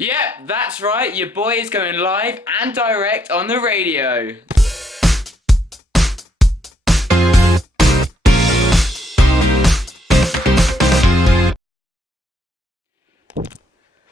Yep, that's right, your boy is going live and direct on the radio.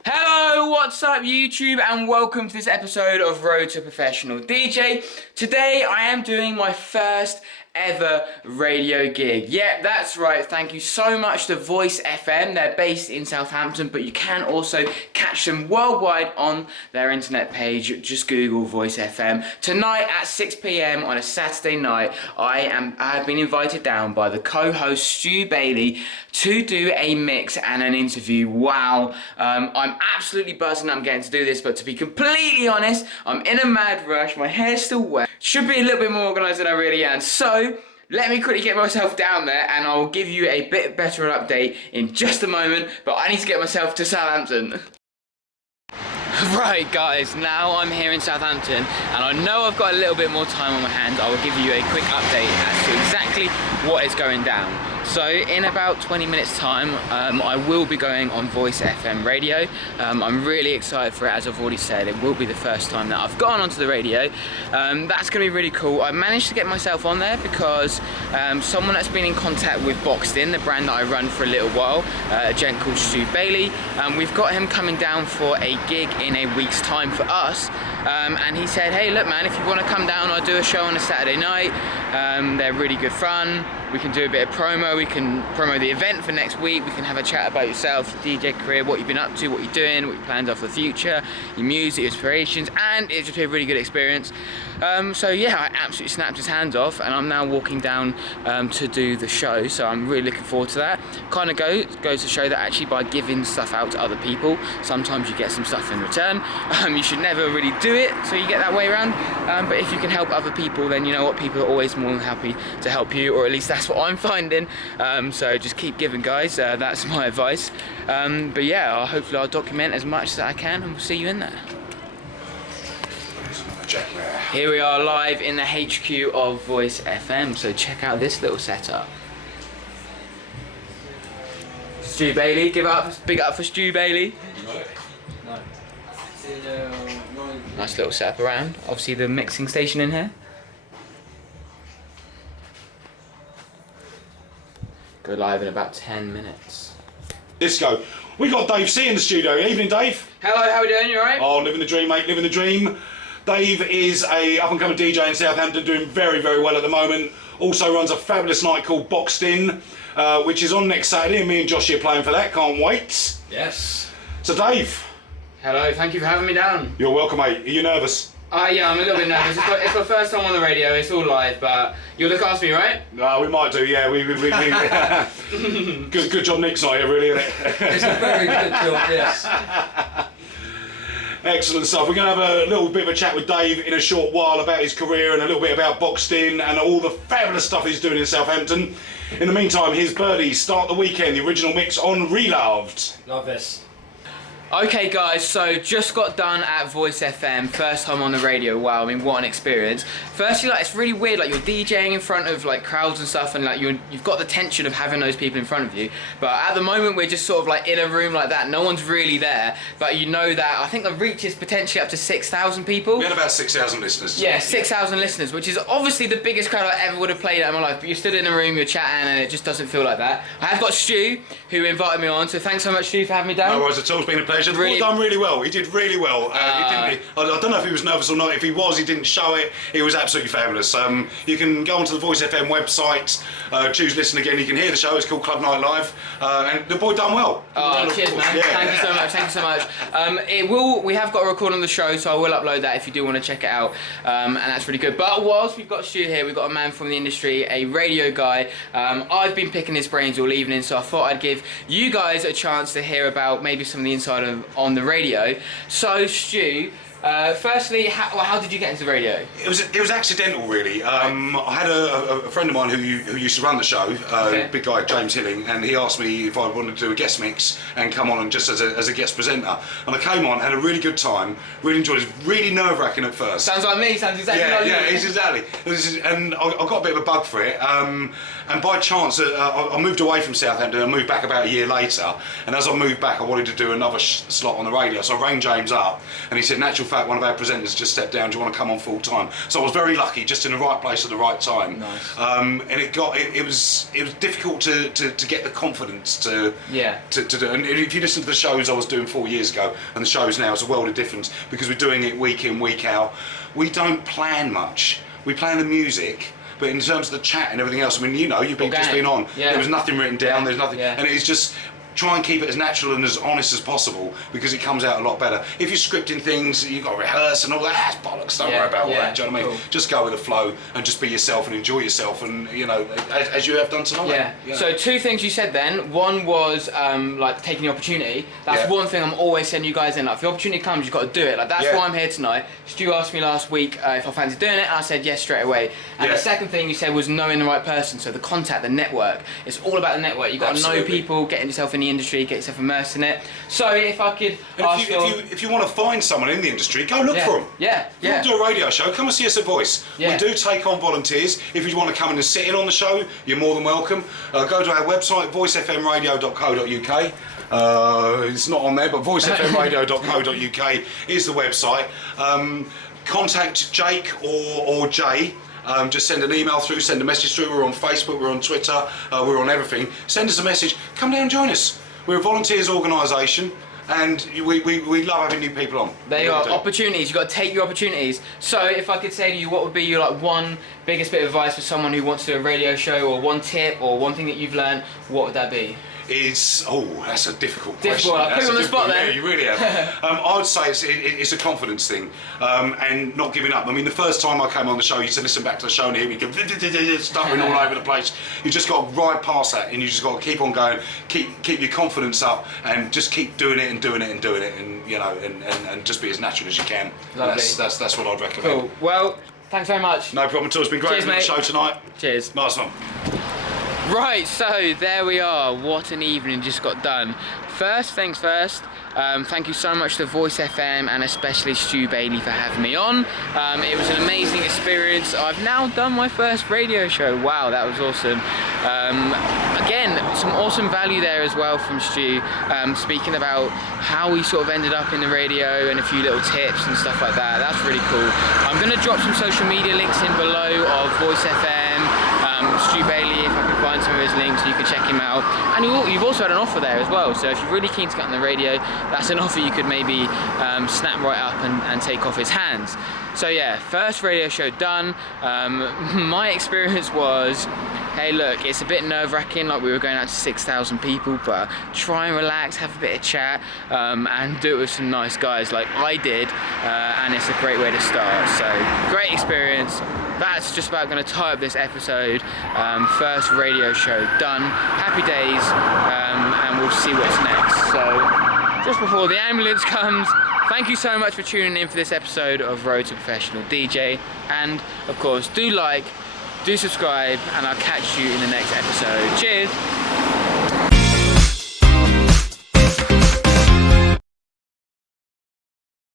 Hello, what's up YouTube, and welcome to this episode of Road to Professional DJ. Today I am doing my first ever radio gig. Yeah, that's right, thank you so much to Voice FM. They're based in Southampton, but you can also catch them worldwide on their internet page. Just Google Voice FM. Tonight at 6 PM on a Saturday night, I have been invited down by the co-host Stu Bailey to do a mix and an interview. Wow, I'm absolutely buzzing I'm getting to do this, but to be completely honest, I'm in a mad rush, my hair's still wet. Should be a little bit more organised than I really am. So, let me quickly get myself down there and I'll give you a bit better update in just a moment, but I need to get myself to Southampton. Right guys, now I'm here in Southampton and I know I've got a little bit more time on my hands. I will give you a quick update as to exactly what is going down. So in about 20 minutes time, I will be going on Voice FM radio. I'm really excited for it, as I've already said. It will be the first time that I've gone onto the radio. That's going to be really cool. I managed to get myself on there because someone that's been in contact with Boxed In, the brand that I run for a little while, a gent called Stu Bailey, we've got him coming down for a gig in a week's time for us. And he said, hey look man, if you want to come down, I'll do a show on a Saturday night. They're really good fun. We can do a bit of promo, we can promo the event for next week, we can have a chat about yourself, your DJ career, what you've been up to, what you're doing, what your plans are for the future, your music, your inspirations, and it's just been a really good experience. So yeah, I absolutely snapped his hands off and I'm now walking down to do the show, so I'm really looking forward to that. Kind of goes to show that actually by giving stuff out to other people, sometimes you get some stuff in return. You should never really do it so you get that way around, but if you can help other people, then you know what, people are always more than happy to help you, or at least that's what I'm finding. So just keep giving guys, that's my advice. But yeah, hopefully I'll document as much as I can and we'll see you in there. Here we are live in the HQ of Voice FM, so check out this little setup. Stu Bailey, big up for Stu Bailey. Nice little setup around, obviously the mixing station in here. Go live in about 10 minutes. Disco. We got Dave C in the studio. Evening, Dave. Hello, how are we doing? You alright? Oh, living the dream, mate. Living the dream. Dave is a up-and-coming DJ in Southampton, doing very, very well at the moment. Also runs a fabulous night called Boxed In, which is on next Saturday, and me and Josh are playing for that. Can't wait. Yes. So, Dave. Hello, thank you for having me down. You're welcome, mate. Are you nervous? Yeah, I'm a little bit nervous. It's my first time on the radio, it's all live, but you'll look after me, right? No, we might do, yeah. Good job Nick's not here, really, isn't it? It's a very good job, yes. Excellent stuff. We're going to have a little bit of a chat with Dave in a short while about his career and a little bit about Boxed In and all the fabulous stuff he's doing in Southampton. In the meantime, here's Birdies Start the Weekend, the original mix on Reloved. Love this. Okay guys, so just got done at Voice FM, first time on the radio. Wow, I mean what an experience. Firstly, like it's really weird, like you're DJing in front of like crowds and stuff, and like you've got the tension of having those people in front of you. But at the moment we're just sort of like in a room like that, no one's really there. But you know that I think the reach is potentially up to 6,000 people. We had about 6,000 listeners. Yeah, 6,000 listeners, which is obviously the biggest crowd I ever would have played at in my life. But you're stood in a room, you're chatting, and it just doesn't feel like that. I have got Stu, who invited me on, so thanks so much Stu for having me down. No worries at all, it's been a pleasure. Really done really well. He did really well. I don't know if he was nervous or not. If he was, he didn't show it. He was absolutely fabulous. You can go onto the Voice FM website, choose listen again. You can hear the show. It's called Club Night Live, and the boy done well. Oh, cheers, man. Yeah. Thank you so much. Thank you so much. We have got a record on the show, so I will upload that if you do want to check it out, and that's really good. But whilst we've got Stu here, we've got a man from the industry, a radio guy. I've been picking his brains all evening, so I thought I'd give you guys a chance to hear about maybe some of the inside on the radio. So Stu, Firstly, how did you get into radio? It was accidental, really. I had a friend of mine who used to run the show, big guy James Hilling, and he asked me if I wanted to do a guest mix and come on and just as a guest presenter. And I came on, had a really good time, really enjoyed it. It was really nerve-wracking at first. Sounds like me. Sounds exactly like you. Yeah, it's exactly. And I got a bit of a bug for it. And by chance, I moved away from Southampton. I moved back about a year later. And as I moved back, I wanted to do another slot on the radio. So I rang James up, and he said, in actual fact, one of our presenters just stepped down. Do you want to come on full time? So I was very lucky, just in the right place at the right time. Nice. And it was difficult to get the confidence to do. And if you listen to the shows I was doing 4 years ago, and the shows now, it's a world of difference because we're doing it week in, week out. We don't plan much. We plan the music. But in terms of the chat and everything else, I mean, you know, you've just been on. Yeah. There was nothing written down. There's nothing, and it's just try and keep it as natural and as honest as possible because it comes out a lot better. If you're scripting things, you've got to rehearse and all that. That's bollocks. Don't worry about all that. Do you know what I mean? Just go with the flow and just be yourself and enjoy yourself, and you know, as you have done tonight. Yeah. So 2 things you said then. One was like taking the opportunity. That's one thing I'm always sending you guys in. Like, if the opportunity comes, you've got to do it. Like, that's why I'm here tonight. Stu asked me last week if I fancied doing it, and I said yes straight away. And the second thing you said was knowing the right person. So the contact, the network. It's all about the network. You've got to know people, getting yourself in the industry, get yourself immersed in it. So if I could ask if you want to find someone in the industry, go look for them. If you want to do a radio show, come and see us at Voice. We do take on volunteers. If you want to come in and sit in on the show, you're more than welcome. Go to our website, voicefmradio.co.uk. It's not on there, but voicefmradio.co.uk is the website. Contact Jake or Jay. Just send an email through, send a message through. We're on Facebook, we're on Twitter, we're on everything. Send us a message. Come down and join us. We're a volunteers organisation, and we love having new people on. There you are, opportunities. You've got to take your opportunities. So if I could say to you, what would be your one biggest bit of advice for someone who wants to do a radio show, or one tip, or one thing that you've learned, what would that be? That's a difficult question. I put you on the spot then. Yeah, you really have. I would say it's a confidence thing, and not giving up. I mean, the first time I came on the show, you said listen back to the show and hear me go stuttering all over the place. You just got right past that, and you just got to keep on going, keep your confidence up, and just keep doing it and doing it and doing it, and you know, and just be as natural as you can. Lovely. That's what I'd recommend. Cool. Well, thanks very much. No problem at all. It's been great having the show tonight. Cheers. Nice one. Right, so there we are. What an evening just got done. First things first, thank you so much to Voice FM and especially Stu Bailey for having me on. It was an amazing experience. I've now done my first radio show. Wow, that was awesome. Again, some awesome value there as well from Stu, speaking about how he sort of ended up in the radio and a few little tips and stuff like that. That's really cool. I'm going to drop some social media links in below of Voice FM, Stu Bailey, if I can find some of his links, you can check him out. And you've also had an offer there as well, so if you're really keen to get on the radio, that's an offer you could maybe snap right up and take off his hands. So yeah, first radio show done. My experience was, hey look, it's a bit nerve-wracking, like we were going out to 6,000 people, but try and relax, have a bit of chat, and do it with some nice guys like I did, and it's a great way to start. So, great experience. That's just about going to tie up this episode. First radio show done. Happy days, and we'll see what's next. So, just before the ambulance comes, thank you so much for tuning in for this episode of Road to Professional DJ, and of course, do like, do subscribe, and I'll catch you in the next episode. Cheers!